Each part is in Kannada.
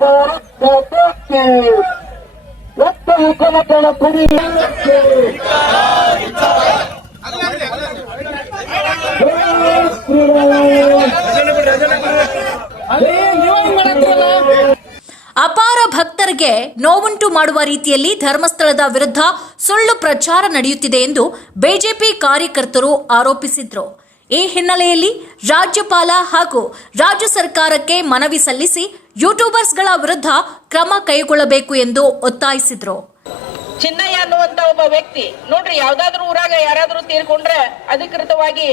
ಒಟ್ಟು ಅಪಾರ ಭಕ್ತರಿಗೆ ನೋವುಂಟು ಮಾಡುವ ರೀತಿಯಲ್ಲಿ ಧರ್ಮಸ್ಥಳದ ವಿರುದ್ಧ ಸುಳ್ಳು ಪ್ರಚಾರ ನಡೆಯುತ್ತಿದೆ ಎಂದು ಬಿಜೆಪಿ ಕಾರ್ಯಕರ್ತರು ಆರೋಪಿಸಿದ್ರು. ಈ ಹಿನ್ನೆಲೆಯಲ್ಲಿ ರಾಜ್ಯಪಾಲ ಹಾಗೂ ರಾಜ್ಯ ಸರ್ಕಾರಕ್ಕೆ ಮನವಿ ಸಲ್ಲಿಸಿ ಯೂಟ್ಯೂಬರ್ಸ್ಗಳ ವಿರುದ್ಧ ಕ್ರಮ ಕೈಗೊಳ್ಳಬೇಕು ಎಂದು ಒತ್ತಾಯಿಸಿದರು. ಚಿನ್ನಯ್ಯ ಅನ್ನುವಂತ ಒಬ್ಬ ವ್ಯಕ್ತಿ, ನೋಡ್ರಿ, ಯಾವ್ದಾದ್ರು ಊರಾಗ ಯಾರಾದ್ರೂ ತೀರ್ಕೊಂಡ್ರೆ ಅಧಿಕೃತವಾಗಿ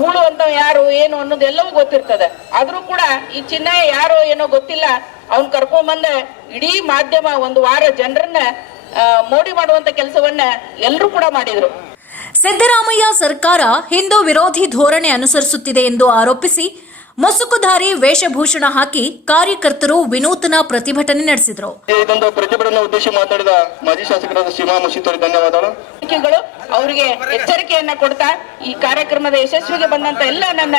ಹೂಳು ಅಂತ ಯಾರು, ಏನು ಅನ್ನೋದು ಎಲ್ಲವೂ ಗೊತ್ತಿರ್ತದೆ. ಆದ್ರೂ ಕೂಡ ಈ ಚಿನ್ನಯ್ಯ ಯಾರು ಏನೋ ಗೊತ್ತಿಲ್ಲ, ಅವ್ನ್ ಕರ್ಕೊಂಬಂದ ಇಡೀ ಮಾಧ್ಯಮ ಒಂದು ವಾರ ಜನರನ್ನ ಮೋಡಿ ಮಾಡುವಂತ ಕೆಲಸವನ್ನ ಎಲ್ಲರೂ ಕೂಡ ಮಾಡಿದ್ರು. ಸಿದ್ದರಾಮಯ್ಯ ಸರ್ಕಾರ ಹಿಂದೂ ವಿರೋಧಿ ಧೋರಣೆ ಅನುಸರಿಸುತ್ತಿದೆ ಎಂದು ಆರೋಪಿಸಿ ಮುಸುಕುಧಾರಿ ವೇಷಭೂಷಣ ಹಾಕಿ ಕಾರ್ಯಕರ್ತರು ವಿನೂತನ ಪ್ರತಿಭಟನೆ ನಡೆಸಿದರು. ಇದೊಂದು ಪ್ರತಿಭಟನೆ ಉದ್ದೇಶ ಮಾತಾಡಿದ ಮಾಜಿ ಶಾಸಕರಾದ ಅವರಿಗೆ ಧನ್ಯವಾದಗಳು. ಅವರಿಗೆ ಎಚ್ಚರಿಕೆಯನ್ನ ಕೊಡ್ತಾ ಈ ಕಾರ್ಯಕ್ರಮದ ಯಶಸ್ವಿಗೆ ಬಂದಂತ ಎಲ್ಲ ನನ್ನ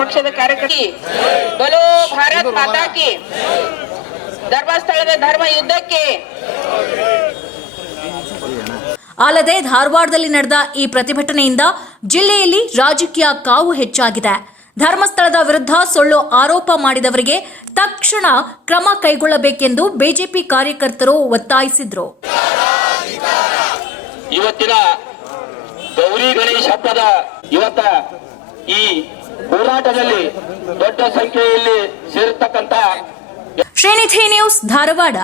ಪಕ್ಷದ ಕಾರ್ಯಕರ್ತಿ ಬಲೋ ಭಾರತ್ ಮಾತಾಕಿ. ಧರ್ಮಸ್ಥಳದ ಧರ್ಮ ಯುದ್ಧಕ್ಕೆ ಅಲ್ಲದೆ ಧಾರವಾಡದಲ್ಲಿ ನಡೆದ ಈ ಪ್ರತಿಭಟನೆಯಿಂದ ಜಿಲ್ಲೆಯಲ್ಲಿ ರಾಜಕೀಯ ಕಾವು ಹೆಚ್ಚಾಗಿದೆ. ಧರ್ಮಸ್ಥಳದ ವಿರುದ್ಧ ಸುಳ್ಳು ಆರೋಪ ಮಾಡಿದವರಿಗೆ ತಕ್ಷಣ ಕ್ರಮ ಕೈಗೊಳ್ಳಬೇಕೆಂದು ಬಿಜೆಪಿ ಕಾರ್ಯಕರ್ತರು ಒತ್ತಾಯಿಸಿದ್ರು. ಇವತ್ತಿನ ಗೌರಿ ಗಣೇಶ ಹಬ್ಬದ ಇವತ್ತ ಈ ಹೋರಾಟದಲ್ಲಿ ದೊಡ್ಡ ಸಂಖ್ಯೆಯಲ್ಲಿ ಸೇರಿರ್ತಕ್ಕಂತ ಶ್ರೀನಿಧಿ ನ್ಯೂಸ್ ಧಾರವಾಡ.